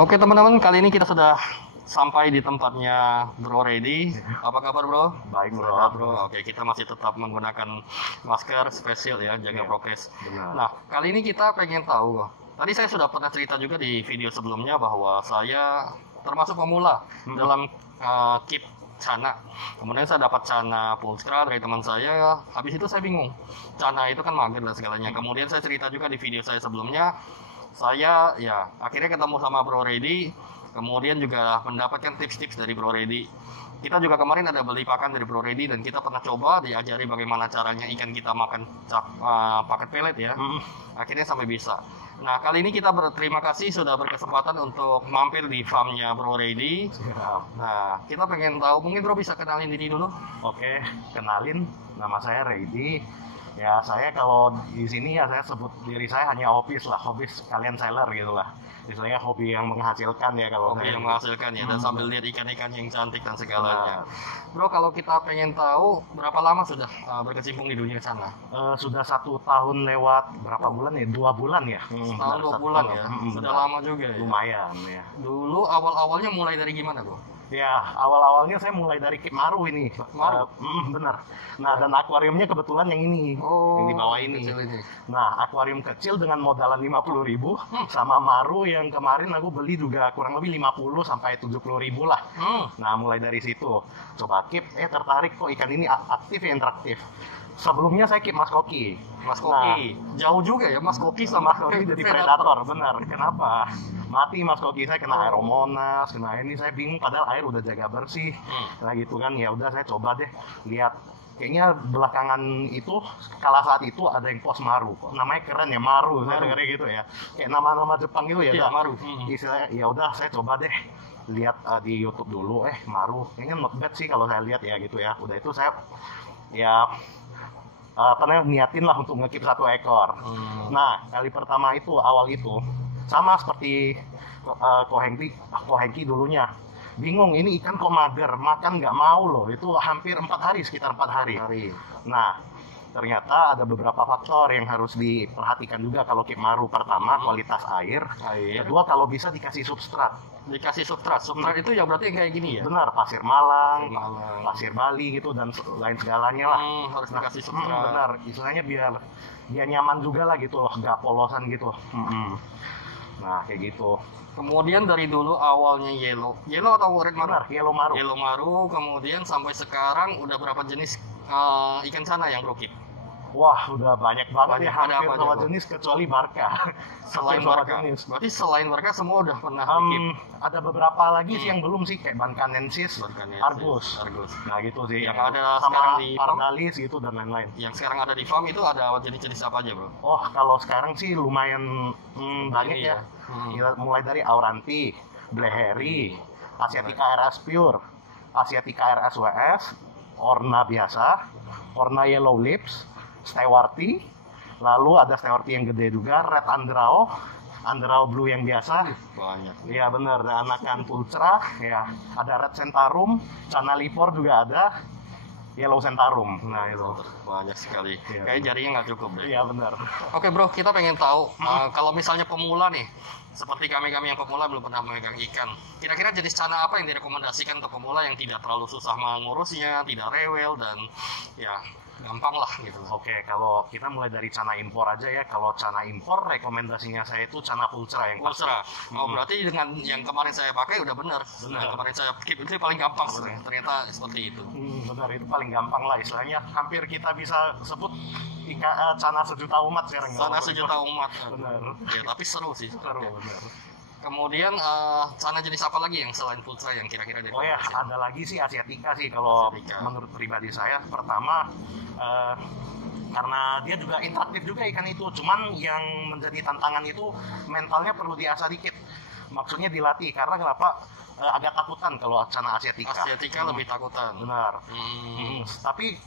Oke teman-teman, kali ini kita sudah sampai di tempatnya Bro Ready. Apa kabar Bro? Baik bro. Sehat, Bro. Oke, kita masih tetap menggunakan masker spesial ya, jaga prokes. Benar. Nah, kali ini kita pengen tahu kok. Tadi saya sudah pernah cerita juga di video sebelumnya bahwa saya termasuk pemula dalam keep Cana. Kemudian saya dapat Cana Pulskra dari teman saya. Habis itu saya bingung. Cana itu kan mager dan segalanya. Kemudian saya cerita juga di video saya sebelumnya. Saya ya akhirnya ketemu sama Bro Ready, kemudian juga mendapatkan tips-tips dari Bro Ready. Kita juga kemarin ada beli pakan dari Bro Ready dan kita pernah coba diajari bagaimana caranya ikan kita makan paket pelet ya. Akhirnya sampai bisa. Nah, kali ini kita berterima kasih sudah berkesempatan untuk mampir di farmnya Bro Ready. Nah, kita pengen tahu, mungkin Bro bisa kenalin diri dulu. Oke, kenalin, nama saya Ready. Ya saya kalau di sini ya saya sebut diri saya hanya hobis lah, hobis kalian seller gitu lah. Istilahnya hobi yang menghasilkan ya kalau Hobi saya. yang menghasilkan ya, dan sambil lihat ikan-ikan yang cantik dan segalanya. Bro, kalau kita pengen tahu berapa lama sudah berkecimpung di dunia sana? Sudah 1 tahun lewat berapa bulan ya? 2 bulan ya? Tahun 2 bulan ya, sudah lama juga ya. Lumayan ya. Dulu awal-awalnya mulai dari gimana Bro? Ya, awal-awalnya saya mulai dari Kip Maru ini. Maru? Bener. Nah, dan akuariumnya kebetulan yang ini. Yang di bawah ini. Kecil ini. Nah, akuarium kecil dengan modalan 50.000 sama Maru yang kemarin aku beli juga kurang lebih 50 sampai 70.000 lah. Nah, mulai dari situ. Coba Kip, tertarik kok ikan ini aktif ya, interaktif. Sebelumnya saya keep Mas Koki. Mas Koki, jauh juga ya Mas Koki sama Mas Koki jadi predator, benar. Kenapa? Mati Mas Koki, saya kena aeromonas, kena ini, saya bingung padahal air udah jaga bersih. Nah gitu kan, ya udah saya coba deh lihat. Kayaknya belakangan itu, kala saat itu ada yang post Maru. Namanya keren ya, Maru. Saya dengarnya gitu ya. Kayak nama-nama Jepang gitu ya. Iya, Maru. Istilahnya, ya udah saya coba deh lihat di YouTube dulu. Maru. Kayaknya not bad sih kalau saya lihat ya gitu ya. Udah itu saya ya niatin lah untuk ngekip 1 ekor. Nah, kali pertama itu, awal itu sama seperti Kohengki dulunya. Bingung, ini ikan kok mager, makan nggak mau loh. Itu hampir 4 hari, sekitar 4 hari. Nah, ternyata ada beberapa faktor yang harus diperhatikan juga kalau keep Maru. Pertama, kualitas air. Kedua, kalau bisa dikasih substrat. Dikasih substrat itu ya berarti yang kayak gini ya? Benar, pasir Malang, pasir Bali gitu dan lain segalanya lah. Harus dikasih substrat. Benar, istilahnya biar dia nyaman juga lah gitu loh, nggak polosan gitu. Nah, kayak gitu. Kemudian dari dulu awalnya yellow atau red Maru? Benar, yellow Maru. Yellow Maru, kemudian sampai sekarang udah berapa jenis ikan sana yang Bro keep? Wah, udah banyak banget ya, hampir apa semua aja, jenis kecuali Barca. Selain Barca, berarti selain Barca semua udah pernah keep? Ada beberapa lagi sih yang belum sih, kayak Bancanensis, Argus. Nah gitu sih. Yang ada sama sekarang di Pardalis gitu dan lain-lain. Yang sekarang ada di farm itu ada jenis-jenis apa aja Bro? Oh, kalau sekarang sih lumayan banyak ya. Mulai dari Auranti, Bleheri, Asiatica RS Pure, Asiatica RS WS, Orna biasa, Orna Yellow Lips, Stewarty, lalu ada Stewarty yang gede juga, Red Andrao Blue yang biasa. Banyak. Iya bener, ada anakan Pulcra, ya, ada Red Centarum, Cana Lipor juga ada, Yellow Centarum. Nah itu banyak sekali. Iya, Kayak jarinya nggak cukup deh. Iya bener. Oke Bro, kita pengen tahu kalau misalnya pemula nih, seperti kami-kami yang pemula belum pernah memegang ikan. Kira-kira jenis cana apa yang direkomendasikan untuk pemula yang tidak terlalu susah mengurusnya, tidak rewel dan ya gampang lah gitu. Oke, kalau kita mulai dari cana impor aja ya. Kalau cana impor rekomendasinya saya itu cana Pulcra yang Pulcra. Oh, berarti dengan yang kemarin saya pakai udah benar. Yang kemarin saya keep itu paling gampang sebenarnya. Ternyata seperti itu. Benar, itu paling gampang lah istilahnya. Hampir kita bisa sebut cana sejuta umat sekarang. Cana sejuta umat. Benar. Ya, tapi seru sih. Seru, benar. Kemudian cana jenis apa lagi yang selain Pulcra yang kira-kira Oh ya, ada lagi sih Asiatica sih kalau menurut pribadi saya. Pertama, karena dia juga interaktif juga ikan itu. Cuman yang menjadi tantangan itu mentalnya perlu diasah dikit. Maksudnya dilatih, karena kenapa? Agak takutan kalau cana Asiatica. Asiatica lebih takutan. Benar. Tapi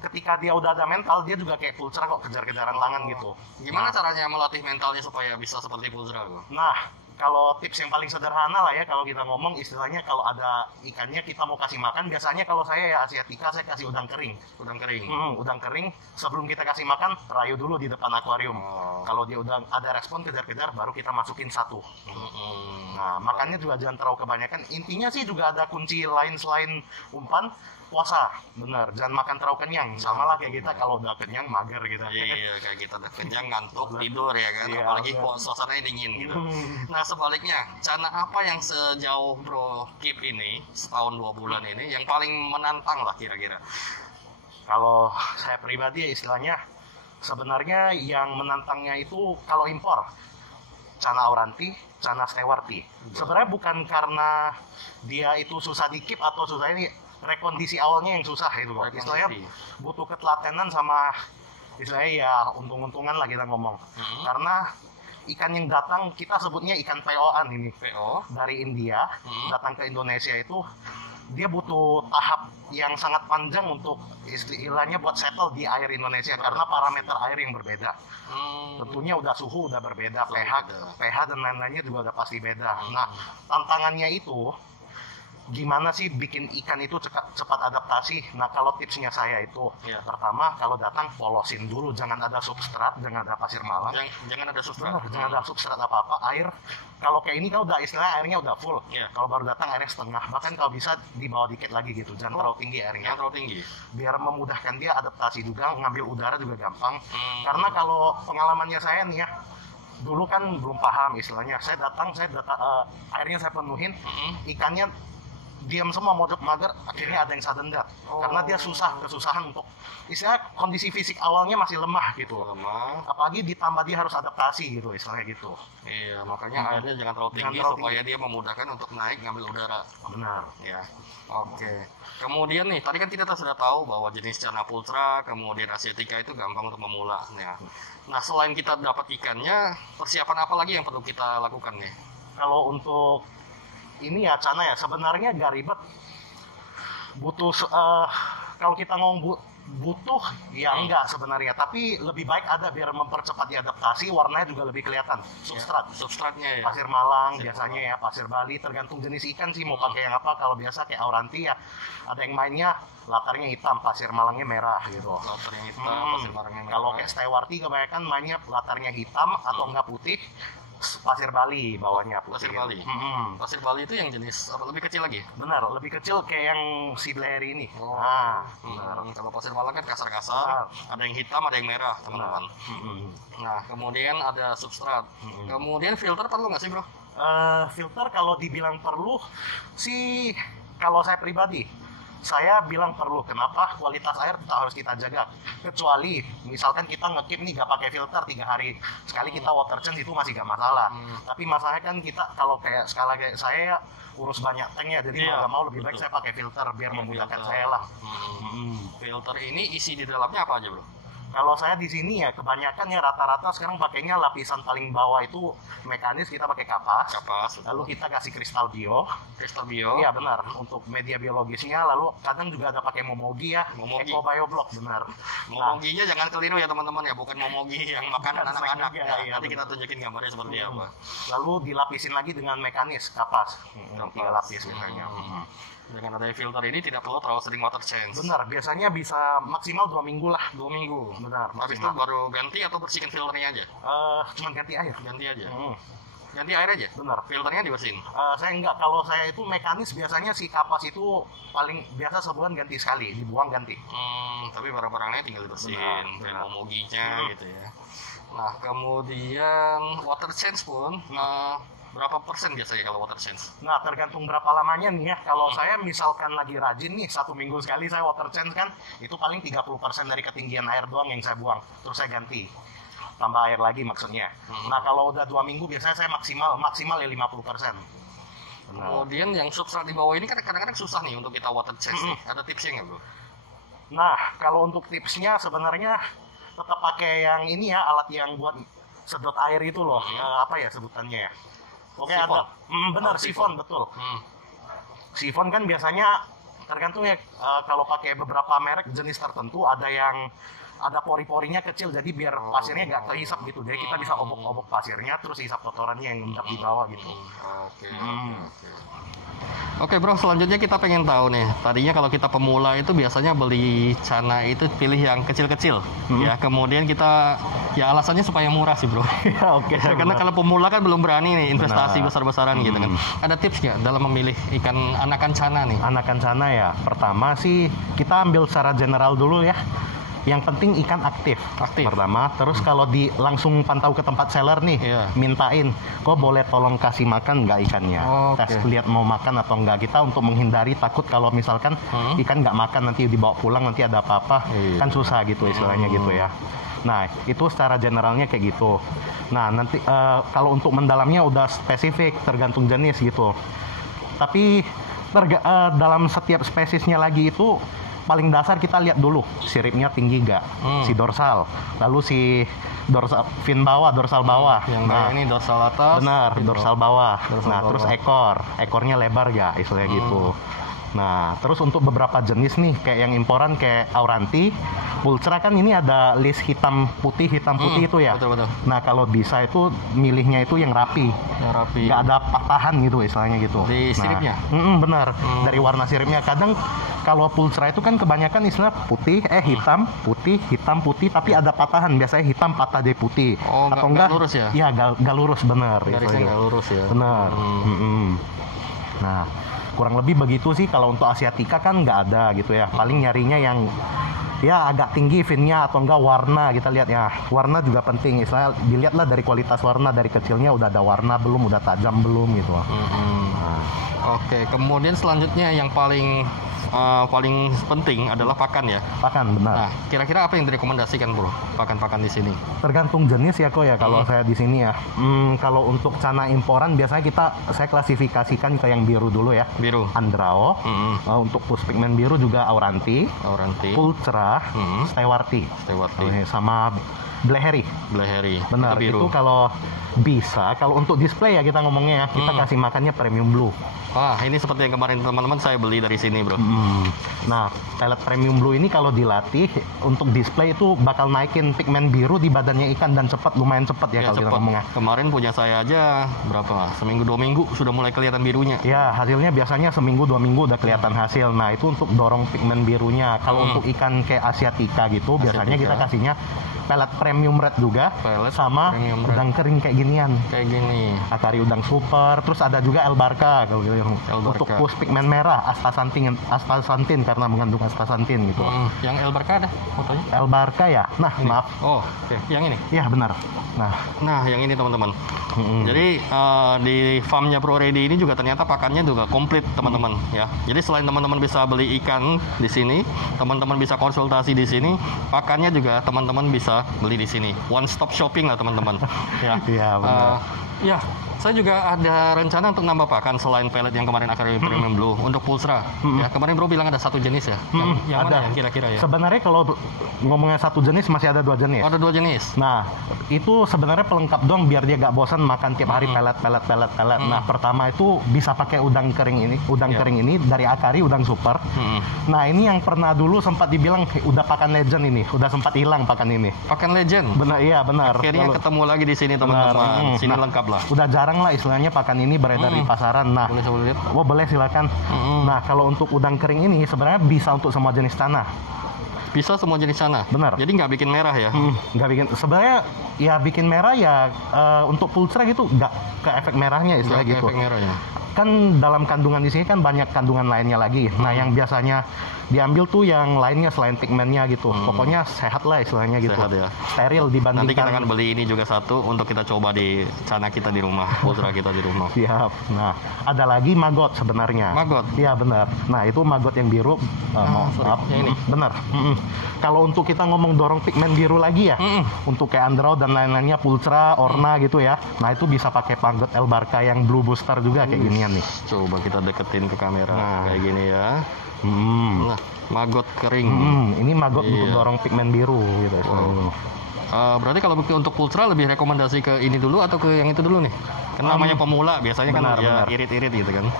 ketika dia udah ada mental, dia juga kayak Pulcra kok, kejar-kejaran tangan gitu. Gimana caranya melatih mentalnya supaya bisa seperti Pulcra? Nah, kalau tips yang paling sederhana lah ya, kalau kita ngomong istilahnya kalau ada ikannya kita mau kasih makan, biasanya kalau saya ya asiatica saya kasih udang kering. Udang kering sebelum kita kasih makan rayu dulu di depan akuarium. Kalau dia udah ada respon kejar-kejar baru kita masukin satu. Nah, makannya juga jangan terlalu kebanyakan. Intinya sih juga ada kunci lain selain umpan, puasa. Bener, jangan makan terlalu kenyang. Sama lah kayak kita kalau udah kenyang mager gitu. Iya, kayak kita udah kenyang, ngantuk, tidur ya kan. Iya, Apalagi kok suasananya dingin gitu. Nah, sebaliknya, cana apa yang sejauh Bro keep ini, setahun 2 bulan ini, yang paling menantang lah kira-kira? Kalau saya pribadi ya istilahnya, sebenarnya yang menantangnya itu kalau impor, cana auranti, cana stewarti. Sebenarnya bukan karena dia itu susah di keep atau susah ini, rekondisi awalnya yang susah itu loh. Istilahnya butuh ketelatenan sama istilahnya ya untung-untungan lah kita ngomong. Karena ikan yang datang kita sebutnya ikan PO-an ini. PO dari India datang ke Indonesia itu dia butuh tahap yang sangat panjang untuk istilahnya buat settle di air Indonesia karena parameter air yang berbeda. Tentunya udah suhu udah berbeda, pH dan lain-lainnya juga udah pasti beda. Nah, tantangannya itu gimana sih bikin ikan itu cepat adaptasi? Nah, kalau tipsnya saya itu pertama kalau datang polosin dulu, jangan ada substrat, jangan ada pasir malang, jangan ada substrat. Jangan ada substrat apa-apa. Air kalau kayak ini kan udah istilah airnya udah full. Kalau baru datang airnya setengah, bahkan kalau bisa dibawa dikit lagi gitu, jangan terlalu tinggi airnya. Jangan terlalu tinggi. Biar memudahkan dia adaptasi juga, ngambil udara juga gampang. Karena kalau pengalamannya saya nih ya, dulu kan belum paham istilahnya. Saya datang, airnya saya penuhin, ikannya diam semua, mojok mager, akhirnya ada yang sudden death. Karena dia kesusahan untuk istilah kondisi fisik awalnya masih lemah gitu. Apalagi ditambah dia harus adaptasi gitu istilahnya gitu. Iya, makanya airnya jangan terlalu tinggi supaya dia memudahkan untuk naik ngambil udara. Benar. Ya. Oke. Kemudian nih, tadi kan kita sudah tahu bahwa jenis cana pultra, kemudian asiatica itu gampang untuk memula. Ya. Nah, selain kita dapat ikannya, persiapan apa lagi yang perlu kita lakukan nih? Kalau untuk ini ya cana ya sebenarnya gak ribet, butuh kalau kita ngomong butuh ya enggak sebenarnya, tapi lebih baik ada biar mempercepat diadaptasi, warnanya juga lebih kelihatan. Substratnya ya, pasir malang biasanya ya, pasir Bali, tergantung jenis ikan sih mau pakai yang apa. Kalau biasa kayak auranti ya ada yang mainnya latarnya hitam, pasir malangnya merah gitu. Latarnya hitam, pasir malangnya merah. Kalau kayak stewarti kebanyakan mainnya latarnya hitam atau enggak putih, pasir Bali bawahnya putih. Pasir Bali. Pasir Bali itu yang jenis apa, lebih kecil lagi? Benar, lebih kecil kayak yang si Blairi ini. Kalau pasir Malang kan kasar-kasar, ada yang hitam, ada yang merah, teman-teman. Nah, kemudian ada substrat. Kemudian filter perlu nggak sih, Bro? Filter kalau dibilang perlu sih, kalau saya pribadi saya bilang perlu. Kenapa? Kualitas air tetap harus kita jaga. Kecuali misalkan kita ngekip nih gak pakai filter 3 hari sekali kita water change, itu masih gak masalah. Tapi masalahnya kan kita kalau kayak skala kayak saya urus banyak tanknya, jadi mau gak mau lebih baik saya pakai filter biar memudahkan saya lah. Filter ini isi di dalamnya apa aja, Bro? Kalau saya di sini ya kebanyakan ya rata-rata sekarang pakainya lapisan paling bawah itu mekanis, kita pakai kapas. Lalu kita kasih kristal bio. Iya benar, untuk media biologisnya. Lalu kadang juga ada pakai momogi ya, Eco Bioblock, benar. Momoginya jangan keliru ya teman-teman ya, bukan momogi yang makanan anak-anak. Nanti kita tunjukin gambarnya seperti apa. Lalu dilapisin lagi dengan mekanis kapas, 3 lapis misalnya. Dengan adanya filter ini tidak perlu terlalu sering water change. Benar, biasanya bisa maksimal 2 minggu lah. 2 minggu. Benar. Habis itu baru ganti atau bersihkan filternya aja? Cuma ganti air. Ganti aja. Ganti air aja? Benar. Filternya dibersihin? Saya enggak. Kalau saya itu mekanis biasanya si kapas itu paling biasa sebulan ganti sekali, dibuang ganti. Tapi barang-barangnya tinggal dibersihin, dan momoginya gitu ya. Nah, kemudian water change pun berapa persen biasanya kalau water change? Nah, tergantung berapa lamanya nih ya. Kalau saya misalkan lagi rajin nih, 1 minggu sekali saya water change kan, itu paling 30% dari ketinggian air doang yang saya buang. Terus saya ganti. Tambah air lagi maksudnya. Nah, kalau udah 2 minggu biasanya saya maksimal ya 50%. Kemudian yang substrat di bawah ini kan kadang-kadang susah nih untuk kita water change nih. Ada tipsnya nggak, Bro? Nah, kalau untuk tipsnya sebenarnya tetap pakai yang ini ya, alat yang buat sedot air itu loh. Apa ya sebutannya ya? Oke, ada. Benar, sifon, betul. Sifon kan biasanya tergantung ya, kalau pakai beberapa merek jenis tertentu ada yang ada pori-porinya kecil, jadi biar pasirnya nggak kehisap gitu. Jadi kita bisa obok-obok pasirnya, terus hisap kotorannya yang ngendap di bawah gitu. Oke. Oke bro, selanjutnya kita pengen tahu nih. Tadinya kalau kita pemula itu biasanya beli cana itu pilih yang kecil-kecil, ya. Kemudian kita, ya alasannya supaya murah sih bro. Oke. Karena kalau pemula kan belum berani nih investasi besar-besaran gitu kan. Ada tips nggak dalam memilih ikan anakan cana nih? Anakan cana ya, pertama sih kita ambil secara general dulu ya. Yang penting ikan aktif. Pertama, terus kalau langsung pantau ke tempat seller nih, mintain, kok boleh tolong kasih makan nggak ikannya? Tes lihat mau makan atau nggak, kita untuk menghindari takut kalau misalkan ikan nggak makan nanti dibawa pulang nanti ada apa-apa, kan susah gitu istilahnya gitu ya. Nah, itu secara generalnya kayak gitu. Nah, nanti kalau untuk mendalamnya udah spesifik, tergantung jenis gitu. Tapi dalam setiap spesiesnya lagi itu paling dasar kita lihat dulu siripnya tinggi nggak, si dorsal, lalu si fin bawah, dorsal bawah. Yang kayak ini dorsal atas. Benar, dorsal bawah. Nah, terus ekornya lebar nggak, istilahnya gitu. Nah, terus untuk beberapa jenis nih, kayak yang imporan kayak Auranti, Pulcra kan ini ada list hitam putih itu ya. Betul. Nah, kalau bisa itu milihnya itu yang rapi. Nggak ada patahan gitu istilahnya gitu. Di siripnya? Benar. Dari warna siripnya. Kadang kalau Pulcra itu kan kebanyakan istilah hitam, putih, tapi ada patahan. Biasanya hitam patah jadi putih. Atau enggak lurus ya? Iya, nggak lurus, benar. Garisnya nggak lurus ya? Benar. Nah, kurang lebih begitu sih. Kalau untuk Asiatica kan nggak ada gitu ya. Paling nyarinya yang ya agak tinggi finnya atau enggak warna, kita lihat ya. Warna juga penting. Istilah dilihatlah dari kualitas warna, dari kecilnya udah ada warna belum, udah tajam belum gitu. Oke, kemudian selanjutnya yang paling penting adalah pakan ya. Pakan, benar. Nah, kira-kira apa yang direkomendasikan bro? Pakan-pakan di sini? Tergantung jenis ya kok ya. Kalau saya di sini ya. Kalau untuk cana imporan biasanya saya klasifikasikan ke yang biru dulu ya. Biru. Andrao. Untuk pus pigmen biru juga Auranti. Pulcra. Stewarti. Sama Bleheri. Benar. Itu kalau bisa, kalau untuk display ya kita ngomongnya ya, kita kasih makannya premium blue. Wah, ini seperti yang kemarin teman-teman saya beli dari sini, bro. Nah, pelet premium blue ini kalau dilatih untuk display itu bakal naikin pigmen biru di badannya ikan dan lumayan cepat ya kalau kita ngomongnya. Kemarin punya saya aja berapa? Seminggu 2 minggu sudah mulai kelihatan birunya. Ya, hasilnya biasanya seminggu 2 minggu udah kelihatan hasil. Nah, itu untuk dorong pigmen birunya. Kalau untuk ikan kayak Asiatica gitu, biasanya kita kasihnya pelet premium red juga, sama udang kering kayak ginian. Kayak gini. Akari udang super, terus ada juga El Barca kalau gitu. Untuk pus pigmen merah, astaxanthin karena mengandung astaxanthin gitu. Yang El Barca ada fotonya? El Barca ya. Nah, ini. Maaf. Yang ini. Iya, benar. Nah, yang ini teman-teman. Jadi di farmnya Pro Ready ini juga ternyata pakannya juga komplit teman-teman ya. Jadi selain teman-teman bisa beli ikan di sini, teman-teman bisa konsultasi di sini, pakannya juga teman-teman bisa beli di sini. One stop shopping lah teman-teman. Ya. Iya, benar. Ya, saya juga ada rencana untuk nambah pakan selain pellet yang kemarin Akari Premium Blue untuk Pulsra. Ya, kemarin bro bilang ada satu jenis ya. Yang ada. Mana yang kira-kira ya? Sebenarnya kalau ngomongnya satu jenis masih ada 2 jenis. Ada 2 jenis. Nah, itu sebenarnya pelengkap dong biar dia gak bosan makan tiap hari pelet. Nah, pertama itu bisa pakai udang kering ini dari Akari, udang super. Nah, ini yang pernah dulu sempat dibilang udah pakan legend ini, udah sempat hilang pakan ini. Pakan legend. Benar, iya benar. Akhirnya ketemu lagi di sini teman-teman. Sini lengkap lah. Udah jarang lah istilahnya pakan ini beredar di pasaran. Nah, boleh lihat. Boleh silakan. Nah, kalau untuk udang kering ini sebenarnya bisa untuk semua jenis tanah. Bisa semua jenis tanah. Benar. Jadi nggak bikin merah ya? Nggak bikin. Sebenarnya ya bikin merah ya untuk Pulsra gitu nggak ke efek merahnya istilahnya gitu. Efek merahnya. Kan dalam kandungan di sini kan banyak kandungan lainnya lagi. Nah, yang biasanya diambil tuh yang lainnya selain pigmennya gitu. Pokoknya sehat lah istilahnya gitu. Sehat ya. Steril dibandingkan. Nanti kita akan beli ini juga satu untuk kita coba di cana kita di rumah, Pulsra kita di rumah. Siap. Nah, ada lagi maggot sebenarnya. Maggot. Iya benar. Nah, itu maggot yang biru. Maaf. Yang ini. Benar. Kalau untuk kita ngomong dorong pigmen biru lagi ya, untuk kayak Andrao dan lain-lainnya, Pulsra, Orna gitu ya. Nah, itu bisa pakai maggot El Barca yang blue booster juga kayak ginian nih. Coba kita deketin ke kamera kayak gini ya. Nah, maggot kering. Ini maggot untuk dorong pigmen biru gitu. Berarti kalau untuk Pulsra lebih rekomendasi ke ini dulu atau ke yang itu dulu nih? Kan namanya pemula biasanya kan ya irit-irit gitu kan.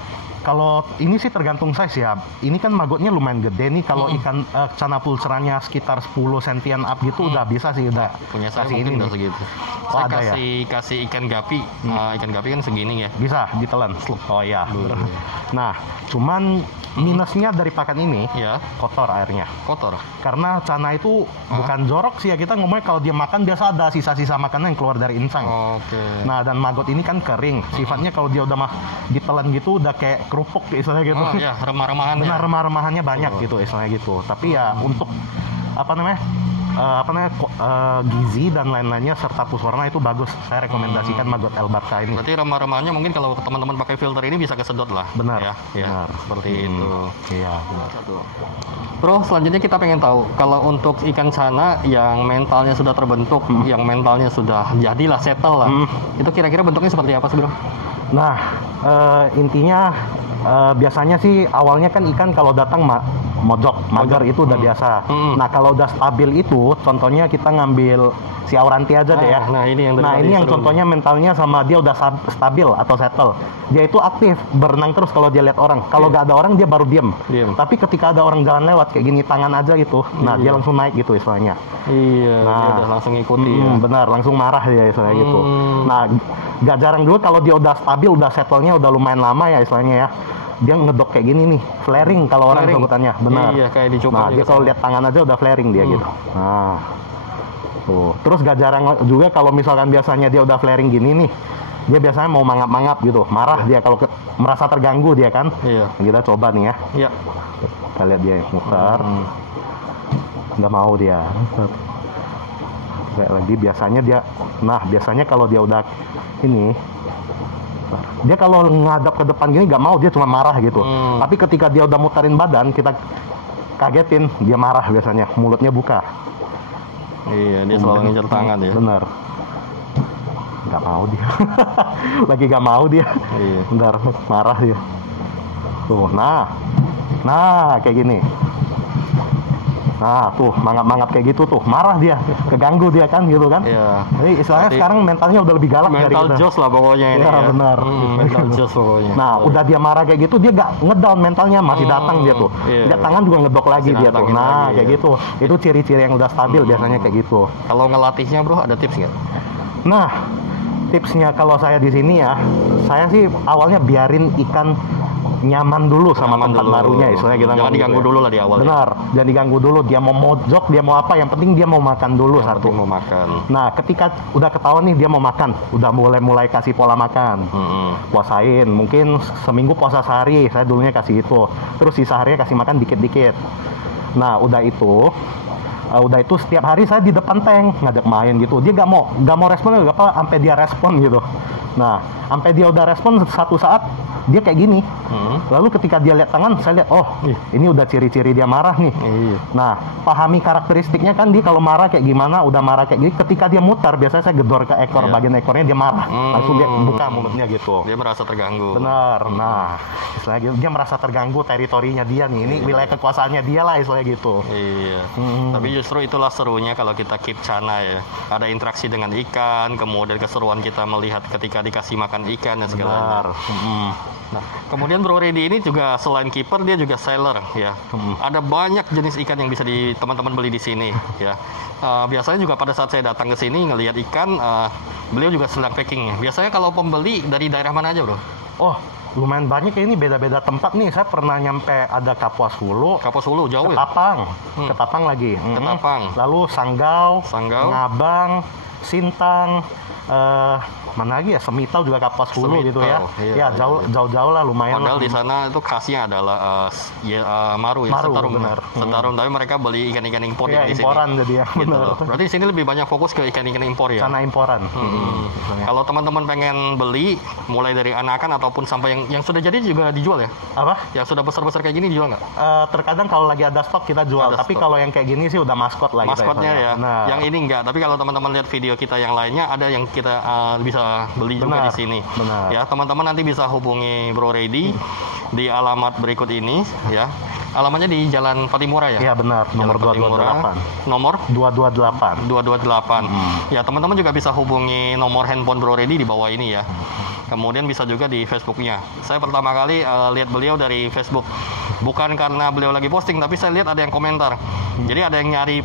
Kalau ini sih tergantung size ya. Ini kan magotnya lumayan gede nih. Kalau ikan cana pulseranya sekitar 10 sentian up gitu udah bisa sih, udah. Punya saya kasih mungkin ini udah nih. segitu. Oh, Saya ada ya? kasih ikan gapi. Ikan gapi kan segini ya. Bisa ditelan. Oh ya. Nah, cuman minusnya dari pakan ini Ya, kotor airnya. kotor. Karena cana itu bukan jorok sih ya, kita ngomongnya kalau dia makan biasa ada sisa-sisa makanan yang keluar dari insang. Oke. Nah, dan maggot ini kan kering. Sifatnya kalau dia udah ditelan gitu udah kayak kerupuk istilahnya gitu. Oh ya, remah-remahan. Benar, remah-remahannya banyak gitu istilahnya gitu. Tapi ya untuk gizi dan lain-lainnya serta puswarna itu bagus. Saya rekomendasikan maggot Elbarka ini. Berarti remah-remahnya mungkin kalau teman-teman pakai filter ini bisa kesedot lah. Benar, Ya, ya. benar. Seperti itu. Iya, benar. Bro, selanjutnya kita pengen tahu kalau untuk ikan cana yang mentalnya sudah terbentuk, yang mentalnya sudah jadilah settle lah, itu kira-kira bentuknya seperti apa sih, Bro? Nah, intinya biasanya sih awalnya kan ikan kalau datang mojok, mager itu udah biasa. Nah, kalau udah stabil itu, contohnya kita ngambil si Auranti aja deh ya. Nah, ini yang contohnya mentalnya sama dia udah stabil atau settle. Dia itu aktif, berenang terus kalau dia lihat orang. Kalau nggak ada orang dia baru diem. Tapi ketika ada orang jalan lewat kayak gini tangan aja gitu, nah dia langsung naik gitu istilahnya. Iya, Nah, dia udah langsung ngikuti ya. Benar, langsung marah ya istilahnya gitu. Nah, nggak jarang juga kalau dia udah stabil, udah settlenya udah lumayan lama ya istilahnya ya. Dia ngedok kayak gini nih, flaring kalau orang sebutannya, benar. Iya, kayak dicoba. Nah, dia kalau lihat tangan aja udah flaring dia gitu. Nah, tuh. Terus gak jarang juga kalau misalkan biasanya dia udah flaring gini nih, dia biasanya mau mangap-mangap gitu, marah dia kalau merasa terganggu dia kan. Iya. Kita coba nih ya. Iya. Kita lihat dia muter. Nggak mau dia. Kayak lagi biasanya dia, nah biasanya kalau dia udah ini, dia kalau ngadap ke depan gini nggak mau, dia cuma marah gitu. Tapi ketika dia udah muterin badan, kita kagetin, dia marah biasanya, mulutnya buka. Iya, dia selalu ngincer tangan ya. Bener. Nggak mau dia. Lagi nggak mau dia. Iya. Bentar, marah dia. Tuh, nah kayak gini. Nah, tuh mangap-mangap kayak gitu tuh, marah dia, keganggu dia kan gitu kan. Iya. Jadi istilahnya sekarang mentalnya udah lebih galak dari Mental kita. jos lah pokoknya ini. Iya, Ya, benar. Mental jos pokoknya. Nah, udah dia marah kayak gitu, dia nggak ngedown mentalnya, masih datang dia tuh. Iya. Dia tangan juga ngedok lagi Masih dia tuh. datangin Nah, lagi, kayak ya. gitu. Itu ciri-ciri yang udah stabil biasanya kayak gitu. Kalau ngelatihnya, Bro, ada tips nggak? Nah, tipsnya kalau saya di sini ya, saya sih awalnya biarin ikan nyaman dulu sama Nyaman tempat dulu. barunya, istilahnya kita Jangan ngomong diganggu gitu ya. dulu lah di awal. Benar, jangan diganggu dulu. Dia mau mojok, dia mau apa, yang penting dia mau makan dulu Yang satu. penting mau makan. Nah, ketika udah ketahuan nih dia mau makan, udah mulai kasih pola makan. Puasain, mungkin seminggu puasa sehari, saya dulunya kasih itu. Terus sisa harinya kasih makan dikit-dikit. Nah, udah itu setiap hari saya di depan tank ngajak main gitu. Dia nggak mau respon sampai dia respon gitu. Nah, sampai dia udah respon satu saat dia kayak gini. Lalu ketika dia lihat tangan, saya lihat, oh, ini udah ciri-ciri dia marah nih. Iya. Nah, pahami karakteristiknya kan dia kalau marah kayak gimana, udah marah kayak gini. Ketika dia mutar, biasanya saya gedor ke ekor, bagian ekornya dia marah. Langsung dia buka mulutnya gitu. Dia merasa terganggu. Benar. Nah, istilahnya dia merasa terganggu teritorinya dia nih. Ini wilayah kekuasaannya dia lah istilahnya gitu. Iya. Tapi justru itulah serunya kalau kita keep cana ya. Ada interaksi dengan ikan, kemudian keseruan kita melihat ketika dikasih makan ikan dan segalanya. Benar. Nah, kemudian Bro Reddy ini juga selain keeper dia juga seller ya. Ada banyak jenis ikan yang bisa teman-teman beli di sini ya. Biasanya juga pada saat saya datang ke sini ngelihat ikan, beliau juga sedang packing. Biasanya kalau pembeli dari daerah mana aja, Bro? Oh, lumayan banyak ya, ini beda-beda tempat nih. Saya pernah nyampe ada Kapuas Hulu, Kapuas Hulu jauh ya? Ketapang lagi. Ketapang. Lalu Sanggau, Sanggau. Ngabang, Sintang, mana lagi ya, Semitau juga Kapuas Hulu gitu ya. Iya, Ya, jauh-jauh lah lumayan. Padahal di sana itu khasnya adalah maru ya, Maru, Sentarum. benar. Sentarum, tapi mereka beli ikan-ikan impor Iya, di sini. imporan jadi ya, Gitu benar. loh. Berarti di sini lebih banyak fokus ke ikan-ikan impor ya. Sana imporan. Kalau teman-teman pengen beli, mulai dari anakan ataupun sampai yang sudah jadi juga dijual ya? Apa? Yang sudah besar-besar kayak gini dijual nggak? Terkadang kalau lagi ada stok kita jual, Ada tapi stok. kalau yang kayak gini sih udah maskot lah kita Maskotnya istilahnya. ya. Nah, Yang ini enggak. Tapi kalau teman-teman lihat video kita yang lainnya, ada yang kita bisa beli juga Benar, di sini. benar. Ya, teman-teman nanti bisa hubungi Bro Reddy di alamat berikut ini ya. alamatnya di Jalan Patimura ya? Iya benar, nomor Jalan Patimura. 228. Nomor 228. 228. Ya, teman-teman juga bisa hubungi nomor handphone Bro Reddy di bawah ini ya. Kemudian bisa juga di Facebooknya. Saya pertama kali lihat beliau dari Facebook. Bukan karena beliau lagi posting, tapi saya lihat ada yang komentar. Jadi ada yang nyari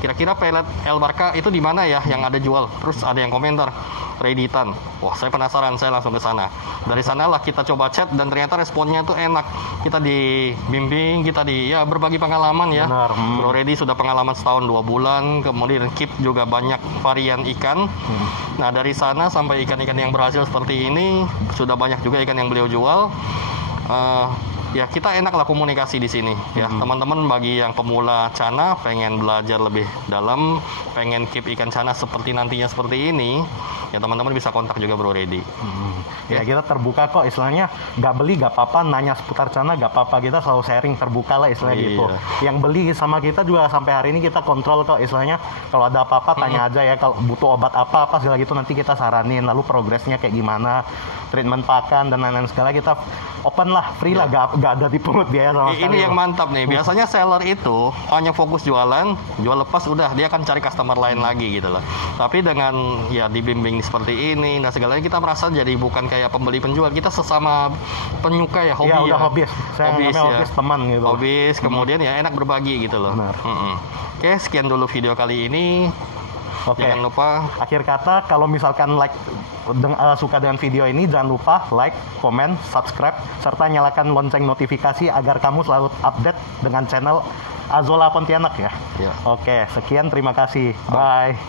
kira-kira pelet El Barca itu di mana ya yang ada jual. Terus ada yang komentar Redditan. Wah, saya penasaran, saya langsung ke sana. Dari sanalah kita coba chat dan ternyata responnya tuh enak. Kita dibimbing, kita berbagi pengalaman ya. Benar. Bro Reddy sudah pengalaman setahun 2 bulan, kemudian Keep juga banyak varian ikan. Nah, dari sana sampai ikan-ikan yang berhasil seperti ini, sudah banyak juga ikan yang beliau jual. Ya kita enak lah komunikasi di sini ya teman-teman. Bagi yang pemula Cana pengen belajar lebih dalam, pengen keep ikan Cana seperti nantinya seperti ini, ya teman-teman bisa kontak juga Bro Reddy. Ya kita terbuka kok, istilahnya nggak beli nggak apa-apa, nanya seputar Cana nggak apa-apa, kita selalu sharing, terbuka lah istilahnya gitu. Yang beli sama kita juga sampai hari ini kita kontrol kok, istilahnya kalau ada apa-apa tanya aja ya, kalau butuh obat apa segala gitu nanti kita saranin, lalu progresnya kayak gimana, treatment pakan dan lain-lain segala kita open lah, free lah, nggak ada dipungut biaya sama sekali. Ini yang mantap nih, biasanya seller itu hanya fokus jualan, jual lepas udah, dia akan cari customer lain lagi gitu loh. Tapi dengan ya dibimbing seperti ini, nah segalanya kita merasa jadi bukan kayak pembeli penjual, kita sesama penyuka ya, hobi ya. Udah ya. hobis, saya namanya hobis teman gitu. Hobis, kemudian ya enak berbagi gitu loh. Oke, sekian dulu video kali ini. Oke. Jangan lupa akhir kata, kalau misalkan suka dengan video ini, jangan lupa like, komen, subscribe, serta nyalakan lonceng notifikasi agar kamu selalu update dengan channel Azolla Pontianak ya. Ya. Oke, sekian, terima kasih. Bye.